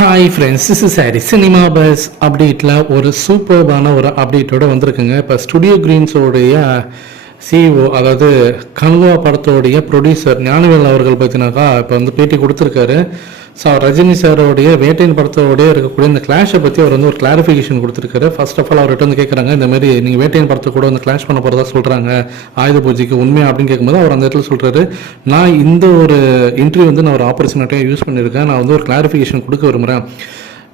Hi friends, this is Harry. Cinema bus அப்டேட்டில் ஒரு சூப்பர்பான ஒரு அப்டேட்டோடு வந்திருக்குங்க. இப்போ ஸ்டுடியோ கிரீன்ஸோடைய சிஇஓ, அதாவது கங்குவா படத்தோடைய ப்ரொடியூசர் ஞானவேல் அவர்கள் பார்த்தீங்கன்னாக்கா இப்போ வந்து பேட்டி கொடுத்துருக்காரு. ஸோ ரஜினி சாரோடைய வேட்டையின் படத்தோடைய இருக்கக்கூடிய இந்த கிளாஷை பற்றி அவர் வந்து ஒரு கிளாரிஃபிகேஷன் கொடுத்துருக்காரு. ஃபர்ஸ்ட் ஆஃப் ஆல் அவர்கிட்ட வந்து கேட்குறாங்க, இந்த மாதிரி நீங்கள் வேட்டையின் படத்தை கூட வந்து கிளாஷ் பண்ண போகிறதா சொல்கிறாங்க ஆயுத பூஜைக்கு, உண்மையா அப்படின்னு கேட்கும்போது அவர் அந்த இடத்துல சொல்கிறாரு, நான் இந்த ஒரு இன்டர்வியூ வந்து நான் ஒரு ஆப்பர்ச்சுனிட்டியாக யூஸ் பண்ணியிருக்கேன், நான் வந்து ஒரு கிளாரிஃபிகேஷன் கொடுக்க விரும்புகிறேன்.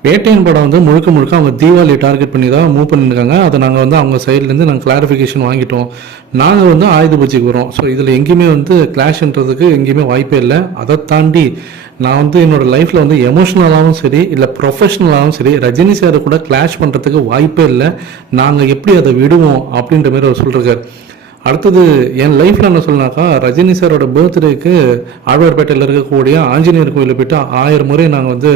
வேட்டையின் படம் வந்து முழுக்க அவங்க தீபாவளி டார்கெட் பண்ணி தான் மூவ் பண்ணியிருக்காங்க. அதை நாங்கள் வந்து அவங்க சைட்லேருந்து நாங்கள் கிளாரிஃபிகேஷன் வாங்கிட்டோம். நாங்கள் வந்து ஆயுத பூஜைக்கு வரோம். ஸோ இதில் எங்கேயுமே வந்து கிளாஷ்ன்றதுக்கு எங்கேயுமே வாய்ப்பே இல்லை. அதை தாண்டி நான் வந்து என்னோடய லைஃப்பில் வந்து எமோஷ்னலாகவும் சரி இல்லை ப்ரொஃபஷ்னலாகவும் சரி ரஜினி சாரை கூட கிளாஷ் பண்ணுறதுக்கு வாய்ப்பே இல்லை. நாங்கள் எப்படி அதை விடுவோம் அப்படின்ற மாதிரி அவர் சொல்லியிருக்கார். அடுத்தது என் லைஃப்பில் என்ன சொல்லனாக்கா, ரஜினி சாரோட பர்த்டேக்கு ஆழ்வார்பேட்டையில் இருக்கக்கூடிய ஆஞ்சநேயர் கோயிலில் போய்ட்டு 1000 முறை நாங்கள் வந்து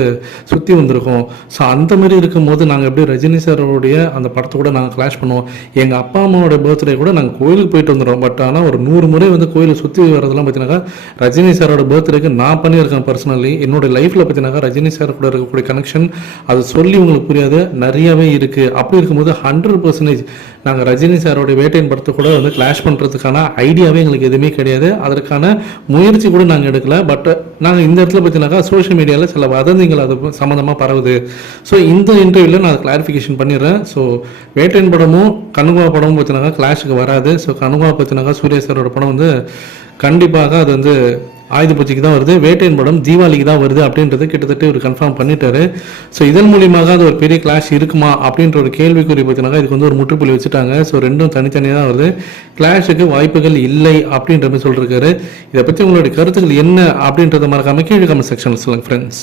சுற்றி வந்திருக்கோம். ஸோ அந்த மாதிரி இருக்கும்போது நாங்கள் எப்படி ரஜினி சாரோடைய அந்த படத்தை கூட நாங்கள் கிளாஷ் பண்ணுவோம். எங்கள் அப்பா அம்மாவோட பர்த்டே கூட நாங்கள் கோயிலுக்கு போயிட்டு வந்துடுறோம். பட் ஆனால் ஒரு 100 முறை வந்து கோயிலை சுற்றி வரதெல்லாம் பார்த்தீங்கன்னாக்கா ரஜினி சாரோட பர்த்டேக்கு நான் பண்ணியிருக்கேன் பர்சனலி. என்னோடய லைஃப்பில் பார்த்தீங்கன்னாக்கா ரஜினி சார் கூட இருக்கக்கூடிய கனெக்ஷன் அது சொல்லி உங்களுக்கு புரியாது, நிறையாவே இருக்குது. அப்படி இருக்கும்போது 100% நாங்கள் ரஜினி சாரோடைய வேட்டையின் படத்தை கூட வந்து கிளாஷ் பண்ணுறதுக்கான ஐடியாவே எங்களுக்கு எதுவுமே கிடையாது. அதற்கான முயற்சி கூட நாங்கள் எடுக்கல. பட் நாங்கள் இந்த இடத்துல பார்த்தீங்கன்னாக்கா சோஷியல் மீடியாவில் சில வதந்திகள் அது சம்மந்தமாக பரவுது. ஸோ இந்த இன்டர்வியூவில் நான் கிளாரிஃபிகேஷன் பண்ணிடுறேன். ஸோ வேட்டையின் படமும் கனுகுவா படமும் பார்த்தீங்கன்னாக்கா கிளாஷுக்கு வராது. ஸோ கனுகுவா பார்த்தீங்கன்னாக்கா சூர்யா சாரோட படம் வந்து கண்டிப்பாக அது வந்து ஆயுத பூஜைக்கு தான் வருது, வேட்டையின் படம் தீபாவளிக்கு தான் வருது அப்படின்றது கிட்டத்தட்ட ஒரு கன்ஃபார்ம் பண்ணிட்டாரு. ஸோ இதன் மூலியமாக அது ஒரு பெரிய கிளாஷ் இருக்குமா அப்படின்ற ஒரு கேள்விக்குறி பார்த்தீங்கன்னா இதுக்கு வந்து ஒரு முற்றுப்புள்ளி வச்சுட்டாங்க. ஸோ ரெண்டும் தனித்தனியாக தான் வருது, கிளாஷுக்கு வாய்ப்புகள் இல்லை அப்படின்ற மாதிரி சொல்லியிருக்காரு. இதை பற்றி உங்களுடைய கருத்துக்கள் என்ன அப்படின்றத மறக்காம கீழே கமெண்ட் செக்ஷனில் சொல்லுங்கள் ஃப்ரெண்ட்ஸ்.